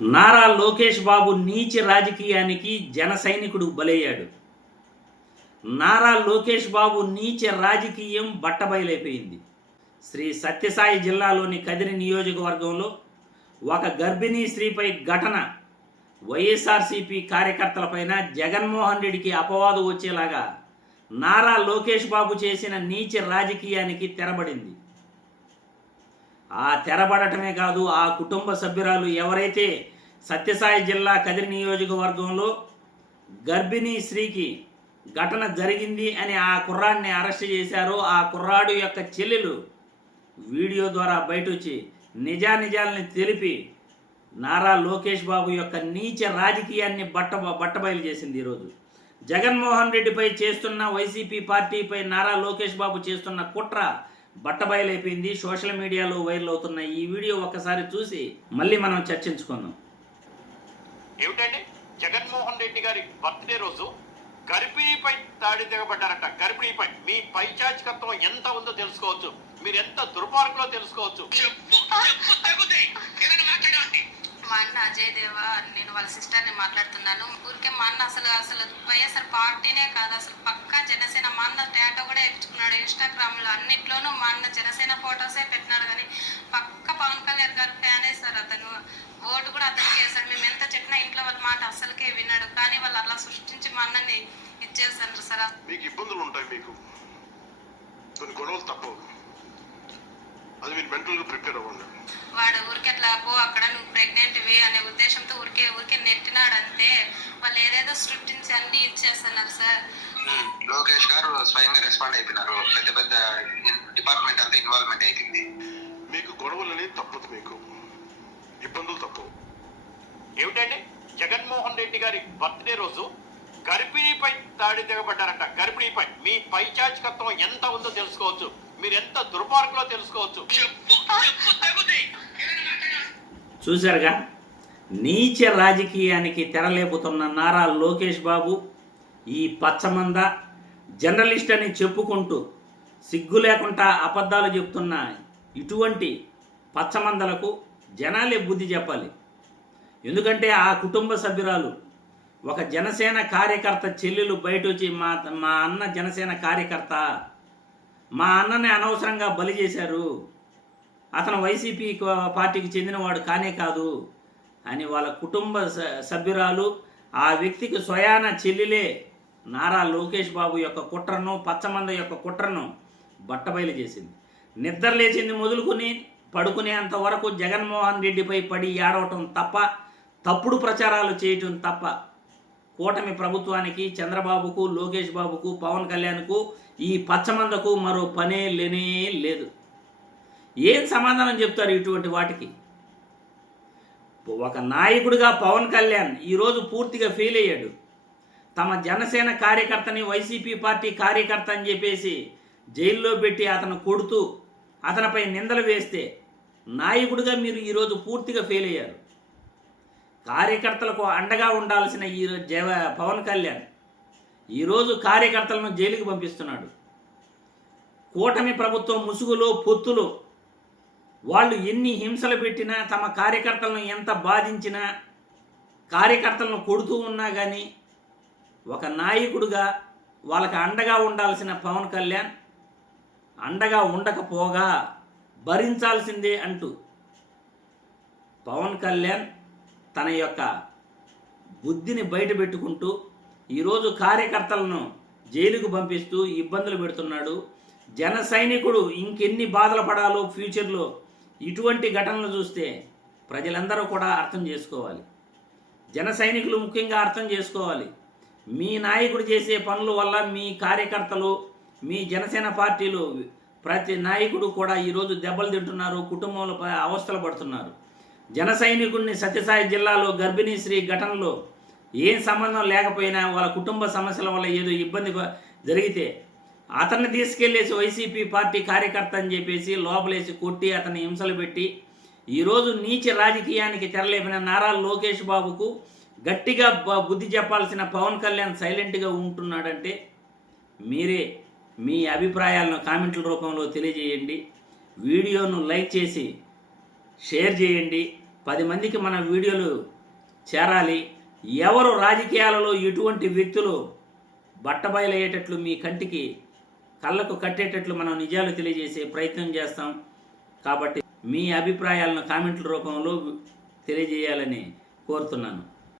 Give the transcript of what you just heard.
నారా లోకేష్ బాబు నీచ రాజకీయానికి జన సైనికుడు బలయ్యాడు. నారా లోకేష్ బాబు నీచ రాజకీయం బట్టబయలైపోయింది. శ్రీ సత్యసాయి జిల్లాలోని కదిరి నియోజకవర్గంలో ఒక గర్భిణీ స్త్రీపై ఘటన వైఎస్ఆర్సీపీ కార్యకర్తలపైన జగన్మోహన్ రెడ్డికి అపవాదు వచ్చేలాగా నారా లోకేష్ బాబు చేసిన నీచ రాజకీయానికి తెరబడింది. ఆ తెరబడటమే కాదు, ఆ కుటుంబ సభ్యురాలు ఎవరైతే సత్యసాయి జిల్లా కదిరి నియోజకవర్గంలో గర్భిణీ స్త్రీకి ఘటన జరిగింది అని ఆ కుర్రాడిని అరెస్ట్ చేశారో ఆ కుర్రాడు యొక్క చెల్లెలు వీడియో ద్వారా బయట వచ్చి నిజానిజాలని తెలిపి నారా లోకేష్ బాబు యొక్క నీచ రాజకీయాన్ని బట్టబయలు చేసింది. ఈరోజు జగన్మోహన్ రెడ్డిపై చేస్తున్న వైసీపీ పార్టీపై నారా లోకేష్ బాబు చేస్తున్న కుట్ర బట్టబయలైపోయింది. సోషల్ మీడియాలో వైరల్ అవుతున్న ఈ వీడియో ఒక్కసారి చూసి మళ్ళీ మనం చర్చించుకుందాం. ఏమిటండి, జగన్మోహన్ రెడ్డి గారి బర్త్డే రోజు గర్భిణీపై దాడి దిగబడ్డారట. గర్భిణీపై మీ పైచాచికత్వం ఎంత ఉందో తెలుసుకోవచ్చు, మీరు ఎంత దుర్మార్గులో తెలుసుకోవచ్చు. మా అన్న అజయ్ దేవా, నేను వాళ్ళ సిస్టర్ని మాట్లాడుతున్నాను. ఊరికే మా అన్న అసలు వైఎస్ఆర్ పార్టీనే కాదు, అసలు పక్కా జనసేన. మా అన్న టాటో కూడా ఎక్కించుకున్నాడు ఇన్స్టాగ్రామ్లో, అన్నిట్లోనూ మా అన్న జనసేన ఫొటోసే పెట్టినాడు. కానీ పక్క పవన్ కళ్యాణ్ గారు ఫ్యానే సార్. అతను ఓటు కూడా అతనికి వేశాడు. మేము ఎంత చెప్పినా ఇంట్లో వాళ్ళ మాట అసలుకే విన్నాడు. కానీ వాళ్ళు అలా సృష్టించి మా అన్నని ఇచ్చేసారు సార్. మీకు ఇబ్బందులు ఉంటాయి, మీకు కొన్ని గొడవలు తప్పవు, అది మీరు మెంటల్గా ప్రిపేర్ అవ్వండి. వాడు ఊరికి అట్లా పో, అక్కడ నువ్వు ప్రెగ్నెంట్ వి అనే ఉద్దేశంతో ఊరికే నెట్టినాడు అంతే. వాళ్ళు ఏదేదో సృష్టించి అన్ని ఇచ్చేస్తున్నారు సార్. లోకేష్ గారు స్వయంగా రెస్పాండ్ అయిపోయినారు. పెద్ద డిపార్ట్మెంట్ అంతా ఇన్వాల్వ్మెంట్ అయిపోయింది. మీకు గొడవలని తప్పదు, మీకు ఇబ్బందులు తప్పవు. ఏమిటండి, జగన్మోహన్ రెడ్డి గారి బర్త్డే రోజు గర్భిణీపై దాడి దిగబడ్డారట. గర్భిణీపై మీ పైచాచికత్వం ఎంత ఉందో తెలుసుకోవచ్చు, మీరు ఎంత దుర్మార్గులో తెలుసుకోవచ్చు. చూశారుగా, నీచ రాజకీయానికి తెరలేపుతున్న నారా లోకేష్ బాబు ఈ పచ్చమంద జర్నలిస్ట్ అని చెప్పుకుంటూ సిగ్గు లేకుండా అబద్ధాలు చెప్తున్న ఇటువంటి పచ్చమందలకు జనాలే బుద్ధి చెప్పాలి. ఎందుకంటే ఆ కుటుంబ సభ్యురాలు ఒక జనసేన కార్యకర్త చెల్లెలు బయట వచ్చి మా అన్న జనసేన కార్యకర్త, మా అన్నని అనవసరంగా బలి చేశారు, అతను వైసీపీ పార్టీకి చెందినవాడు కానే కాదు అని వాళ్ళ కుటుంబ సభ్యురాలు ఆ వ్యక్తికి స్వయాన చెల్లెలే నారా లోకేష్ బాబు యొక్క కుట్రను, పచ్చమంద యొక్క కుట్రను బట్టబయలు చేసింది. నిద్ర లేచింది మొదలుకొని పడుకునేంత వరకు జగన్మోహన్ రెడ్డిపై పడి ఏడవటం తప్ప, తప్పుడు ప్రచారాలు చేయటం తప్ప కూటమి ప్రభుత్వానికి, చంద్రబాబుకు, లోకేష్ బాబుకు, పవన్ కళ్యాణ్కు, ఈ పచ్చమందకు మరో పనే లేనే లేదు. ఏం సమాధానం చెప్తారు ఇటువంటి వాటికి? ఒక నాయకుడిగా పవన్ కళ్యాణ్ ఈరోజు పూర్తిగా ఫెయిల్ అయ్యాడు. తమ జనసేన కార్యకర్తని వైసీపీ పార్టీ కార్యకర్త అని చెప్పేసి జైల్లో పెట్టి అతను కొడుతూ అతనిపై నిందలు వేస్తే నాయకుడిగా మీరు ఈరోజు పూర్తిగా ఫెయిల్ అయ్యారు. కార్యకర్తలకు అండగా ఉండాల్సిన ఈ పవన్ కళ్యాణ్ ఈరోజు కార్యకర్తలను జైలుకి పంపిస్తున్నాడు. కూటమి ప్రభుత్వం ముసుగులో, పొత్తులో వాళ్ళు ఎన్ని హింసలు పెట్టినా, తమ కార్యకర్తలను ఎంత బాధించినా, కార్యకర్తలను కొడుతూ ఉన్నా కానీ ఒక నాయకుడిగా వాళ్ళకి అండగా ఉండాల్సిన పవన్ కళ్యాణ్ అండగా ఉండకపోగా భరించాల్సిందే అంటూ పవన్ కళ్యాణ్ తన యొక్క బుద్ధిని బయట పెట్టుకుంటూ ఈరోజు కార్యకర్తలను జైలుకు పంపిస్తూ ఇబ్బందులు పెడుతున్నాడు. జన సైనికుడు ఇంకెన్ని బాధలు పడాలో ఫ్యూచర్లో ఇటువంటి ఘటనలు చూస్తే ప్రజలందరూ కూడా అర్థం చేసుకోవాలి. జన సైనికులు ముఖ్యంగా అర్థం చేసుకోవాలి. మీ నాయకుడు చేసే పనుల వల్ల మీ కార్యకర్తలు, మీ జనసేన పార్టీలు ప్రతి నాయకుడు కూడా ఈరోజు దెబ్బలు తింటున్నారు, కుటుంబంలో అవస్థలు పడుతున్నారు. జన సైనికుడిని సత్యసాయి జిల్లాలో గర్భిణీ స్త్రీ ఘటనలో ఏం సంబంధం లేకపోయినా వాళ్ళ కుటుంబ సమస్యల వల్ల ఏదో ఇబ్బంది జరిగితే అతన్ని తీసుకెళ్లేసి వైసీపీ పార్టీ కార్యకర్త అని చెప్పేసి లోపలేసి కొట్టి అతన్ని హింసలు పెట్టి ఈరోజు నీచ రాజకీయానికి తెరలేపిన నారా లోకేష్ బాబుకు గట్టిగా బుద్ధి చెప్పాల్సిన పవన్ కళ్యాణ్ సైలెంట్గా ఉంటున్నాడంటే మీరే మీ అభిప్రాయాలను కామెంట్ల రూపంలో తెలియజేయండి. వీడియోను లైక్ చేసి షేర్ చేయండి. 10 మందికి మన వీడియోలు చేరాలి. ఎవరు రాజకీయాలలో ఎటువంటి వ్యక్తులు బట్టబయలయ్యేటట్లు మీ కంటికి కళ్ళకు కట్టేటట్లు మనం నిజాలు తెలియజేసే ప్రయత్నం చేస్తాం. కాబట్టి మీ అభిప్రాయాలను కామెంట్ల రూపంలో తెలియజేయాలని కోరుతున్నాను.